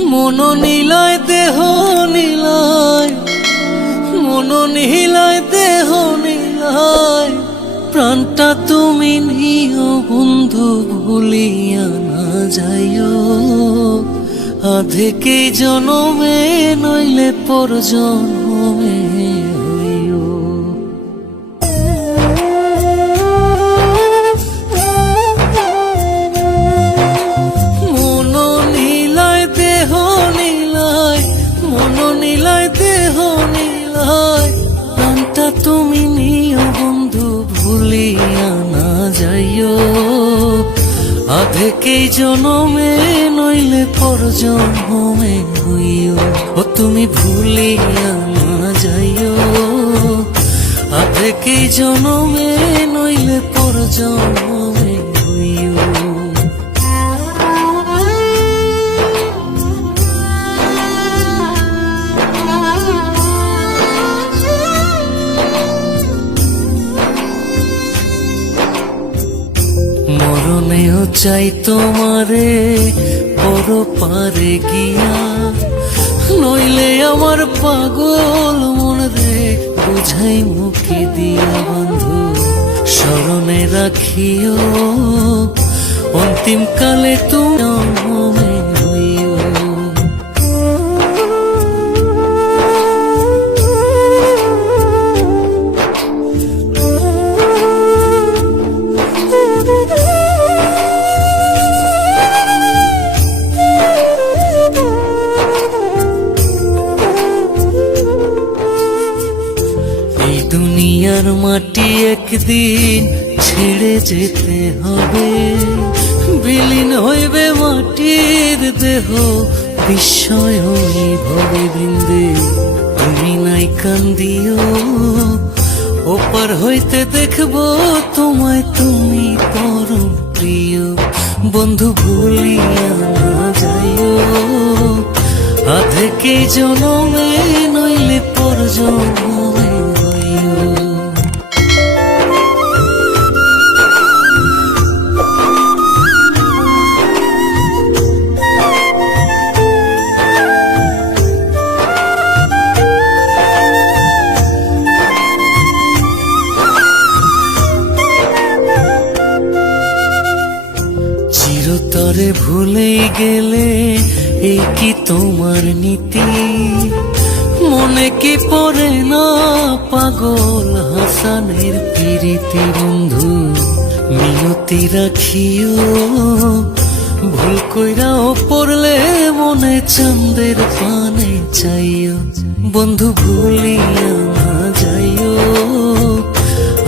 মন নিলয়, দেহ নিলয়। মন নিলয়, দেহ নিলয়। প্রাণটা তুমি নিও, বন্ধু, ভুলিয়া না যাইও। আধেকে জনমে, নইলে পর জন্মে নীলায়, দেহ নীলায়, প্রাণটা তুমি নিও বন্ধু, ভুলিয়া না যাইও। আধেকেই জনমে, নইলে পর জন্মে হইও। ও তুমি ভুলিয়া না যাইও। আধেকেই জনমে, নইলে পর জন্মে মরণেও চাই তোমারে বড় পারে গিয়া। নইলে আমার পাগল মন রে, বুঝাই মুখে দিয়া বন্ধু, স্মরণে রাখিও। অন্তিম কালে তুমি দুনিয়ার মাটি একদিন ছেড়ে যেতে হবে। বিলীন হইবে মাটির দেহ, বিস্ময় বৃন্দে। তুমি নাই কান্দিও ওপার হইতে দেখব তোমায় তুমি পরম প্রিয়। বন্ধু ভুলিয়া না যাইও, আধেকে জনমে চিরতরে ভুলেই গেলে এই কি তোমার নীতি? মনে কি পড়ে না পাগল হাসানের প্রীতি বন্ধু? মিনতি রাখিও, ভুল কইরাও পড়লে মনে চান্দের পানে চাইও। বন্ধু ভুলিয়া না যাইও,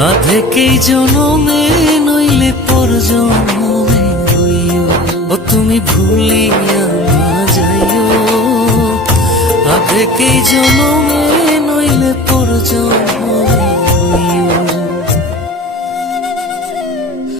আধেকেই জনমে নইলে পর জনমে হইও ও তুমি ভুলিয়া না যাইও। কি জনমে নইলে পর জন্ম